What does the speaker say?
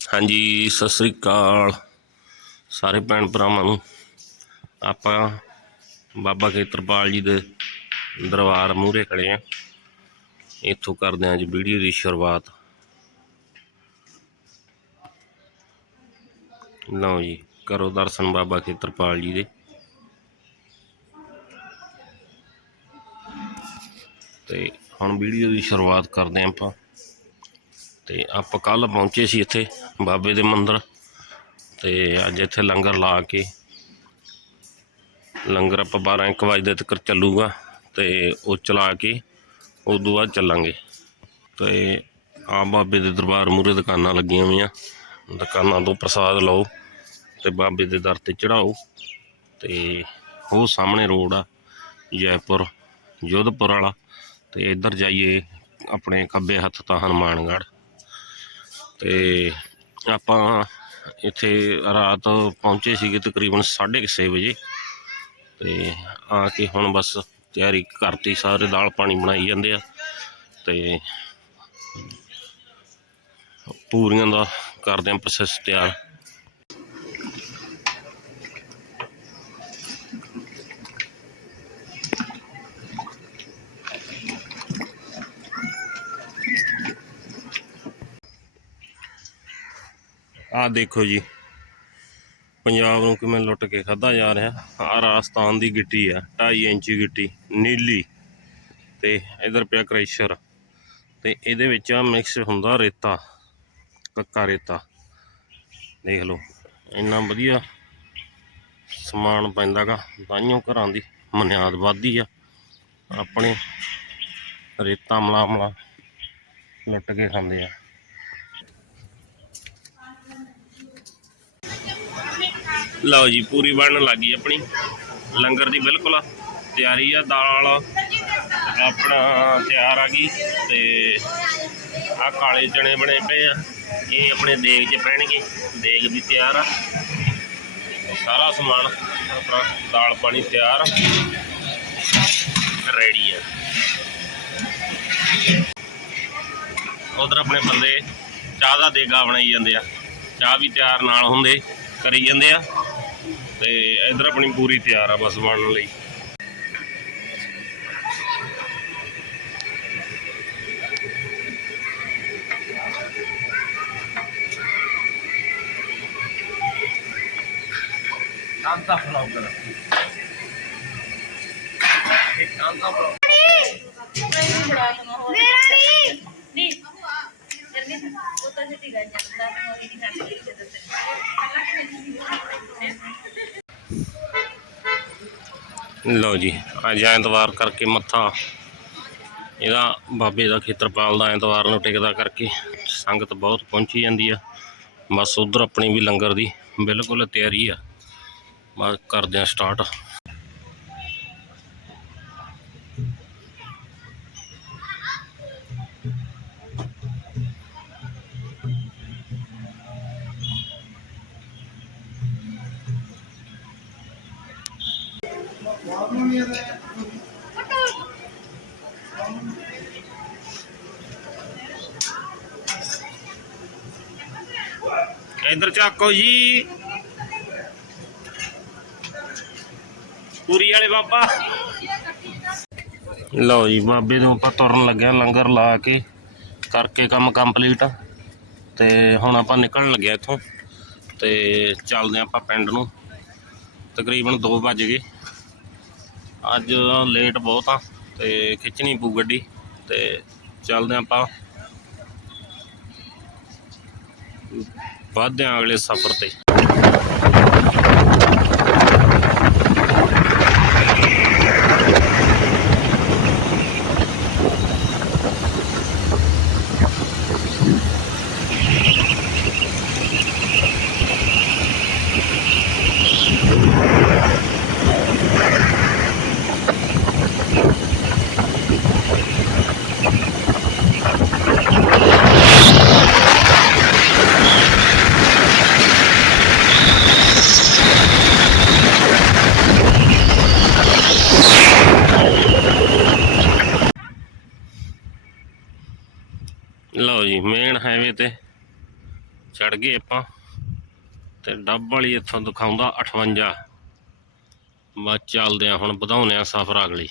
ਹਾਂਜੀ, ਸਤਿ ਸ੍ਰੀ ਅਕਾਲ ਸਾਰੇ ਭੈਣ ਭਰਾਵਾਂ ਨੂੰ। ਆਪਾਂ ਬਾਬਾ ਖੇਤਰਪਾਲ ਜੀ ਦੇ ਦਰਬਾਰ ਮੂਹਰੇ ਖੜੇ ਆ। ਇੱਥੋਂ ਕਰਦੇ ਹਾਂ ਅੱਜ ਵੀਡੀਓ ਦੀ ਸ਼ੁਰੂਆਤ। ਲਓ ਜੀ। ਕਰੋ ਦਰਸ਼ਨ ਬਾਬਾ ਖੇਤਰਪਾਲ ਜੀ ਦੇ। ਤੇ ਹੁਣ ਵੀਡੀਓ ਦੀ ਸ਼ੁਰੂਆਤ ਕਰਦੇ ਹਾਂ ਆਪਾਂ। ਤੇ ਆਪਾਂ ਕੱਲ ਪਹੁੰਚੇ ਸੀ ਇੱਥੇ ਬਾਬੇ ਦੇ ਮੰਦਿਰ। ਤੇ ਅੱਜ ਇੱਥੇ ਲੰਗਰ ਲਾ ਕੇ ਲੰਗਰ ਆਪਾਂ 12 1 ਵਜੇ ਦੇ ਤੱਕ ਚੱਲੂਗਾ ਤੇ ਉਹ ਚਲਾ ਕੇ ਉਦੋਂ ਬਾਅਦ ਚੱਲਾਂਗੇ। ਤੇ ਆ ਬਾਬੇ ਦੇ ਦਰਬਾਰ ਮੂਹਰੇ ਦੁਕਾਨਾਂ ਲੱਗੀਆਂ ਹੋਈਆਂ। ਦੁਕਾਨਾਂ ਤੋਂ ਪ੍ਰਸਾਦ ਲਓ। ਤੇ ਬਾਬੇ ਦੇ ਦਰ ਤੇ ਚੜਾਓ। ਤੇ ਉਹ ਸਾਹਮਣੇ ਰੋਡ ਆ, ਜੈਪੁਰ ਜੋਧਪੁਰ ਵਾਲਾ। ਤੇ ਇੱਧਰ ਜਾਈਏ ਆਪਣੇ ਖੱਬੇ ਹੱਥ ਤਾਂ ਹਨੂਮਾਨਗੜ੍ਹ। ਤੇ ਆਪਾਂ ਇੱਥੇ ਰਾਤ ਪਹੁੰਚੇ ਸੀਗੇ ਤਕਰੀਬਨ 6:30 ਵਜੇ। ਤੇ ਆ ਕੇ ਹੁਣ ਬਸ ਤਿਆਰੀ ਕਰਤੀ, ਸਾਰੇ ਦਾਲ ਪਾਣੀ ਬਣਾਈ ਜਾਂਦੇ ਆ। ਤੇ ਪੂਰੀਆਂ ਦਾ ਕਰਦੇ ਆ ਪ੍ਰੋਸੈਸ ਤਿਆਰ। ਆਹ ਦੇਖੋ ਜੀ। ਪੰਜਾਬ ਨੂੰ ਕਿਵੇਂ ਲੁੱਟ ਕੇ ਖਾਦਾ ਜਾ ਰਿਹਾ। ਆ ਰਾਜਸਥਾਨ ਦੀ ਗਿੱਟੀ ਆ 2.5 ਇੰਚੀ ਗਿੱਟੀ, ਨੀਲੀ। ਤੇ ਇਧਰ ਪਿਆ ਕ੍ਰੈਸ਼ਰ। ਤੇ ਇਹਦੇ ਵਿੱਚ ਆ ਮਿਕਸ ਹੁੰਦਾ ਰੇਤਾ, ਕੱਕਾ ਰੇਤਾ। ਦੇਖ ਲਓ, ਇੰਨਾ ਵਧੀਆ ਸਮਾਨ ਪੈਂਦਾਗਾ। ਤਾਈਓ ਘਰਾਂ ਦੀ ਮਨਿਆਦ ਵੱਧਦੀ ਆ। ਆਪਣੇ ਰੇਤਾ ਮਲਾ ਮਲਾ ਲੁੱਟ ਕੇ ਖਾਂਦੇ ਆ। ਲਓ ਜੀ, ਪੂਰੀ ਬਣਨ ਲੱਗੀ ਆਪਣੀ। ਲੰਗਰ ਦੀ ਬਿਲਕੁਲ ਤਿਆਰੀ ਆ, ਦਾਲ ਆਪਣਾ ਤਿਆਰ ਆ ਗਈ ਤੇ ਆ ਕਾਲੇ ਚਣੇ ਬਣੇ ਪਏ ਆ। ਇਹ ਆਪਣੇ ਦੇਗ 'ਚ ਪੈਣਗੇ, ਦੇਗ ਵੀ ਤਿਆਰ ਆ। ਸਾਰਾ ਸਮਾਨ ਆਪਣਾ ਦਾਲ ਪਾਣੀ ਤਿਆਰ ਰੈਡੀ ਆ। ਉਧਰ ਆਪਣੇ ਬੰਦੇ ਚਾਹ ਦਾ ਦੇਗਾ ਬਣਾਈ ਜਾਂਦੇ ਆ। ਚਾਹ ਵੀ ਤਿਆਰ ਨਾਲ ਹੁੰਦੇ। ਕਰੀ ਜਾਂਦੇ ਆ। ਤੇ ਇਧਰ ਆਪਣੀ ਪੂਰੀ ਤਿਆਰ ਆ ਬਸ ਬਣਨ ਲਈ। ਕਾਂਤਾ ਫਲਾਉ ਇੱਕ ਕਾਂਤਾ ਫਲਾਉ ਮੇਰਾ ਨਹੀਂ ਨਹੀਂ ਜਲਦੀ ਉਹ ਤਾਂ ਸਿੱਧੀ ਗੱਲ ਜਾਂਦਾ। ਮੈਂ ਉਹਦੀ ਨਹੀਂ ਕਰਦੀ ਜਦੋਂ ਲਓ ਜੀ, ਅੱਜ ਐਤਵਾਰ ਕਰਕੇ ਮੱਥਾ। ਇਹਦਾ ਬਾਬੇ ਦਾ ਖੇਤਰਪਾਲ ਦਾ ਐਤਵਾਰ ਨੂੰ ਟਿਕਦਾ ਕਰਕੇ ਸੰਗਤ ਬਹੁਤ ਪਹੁੰਚੀ ਜਾਂਦੀ ਆ। ਬਸ ਉਧਰ ਆਪਣੀ ਵੀ ਲੰਗਰ ਦੀ ਬਿਲਕੁਲ ਤਿਆਰੀ ਆ। ਬਸ ਕਰਦੇ ਆ ਸਟਾਰਟ ਇੱਧਰ ਚੱਕੋ ਜੀ। ਪੂਰੀ ਵਾਲੇ ਬਾਬਾ। ਲਓ ਜੀ, ਬਾਬੇ ਨੂੰ ਆਪਾਂ ਤੁਰਨ ਲੱਗਿਆ ਲੰਗਰ ਲਾ ਕੇ, ਕਰਕੇ ਕੰਮ ਕੰਪਲੀਟ ਤੇ ਹੁਣ ਆਪਾਂ ਨਿਕਲਣ ਲੱਗਿਆ ਇੱਥੋਂ। ਤੇ ਚੱਲਦੇ ਆਪਾਂ ਪਿੰਡ ਨੂੰ। ਤਕਰੀਬਨ 2 ਵੱਜ ਗਏ। ਅੱਜ ਲੇਟ ਬਹੁਤ ਆ ਤੇ ਖਿੱਚਣੀ ਪੂ ਗੱਡੀ ਤੇ ਚੱਲਦੇ ਆਪਾਂ। ਵੱਧਦੇ ਹਾਂ ਅਗਲੇ ਸਫ਼ਰ ਤੇ। ਲਓ ਜੀ ਮੇਨ ਹਾਈਵੇ ਤੇ ਚੜ ਗਏ ਆਪਾਂ ਤੇ ਡੱਬ ਵਾਲੀ ਇੱਥੋਂ ਦਿਖਾਉਂਦਾ 58 ਬਸ ਚੱਲਦੇ ਆ ਹੁਣ ਵਧਾਉਨੇ ਆ ਸਫ਼ਰ ਅਗਲੀ।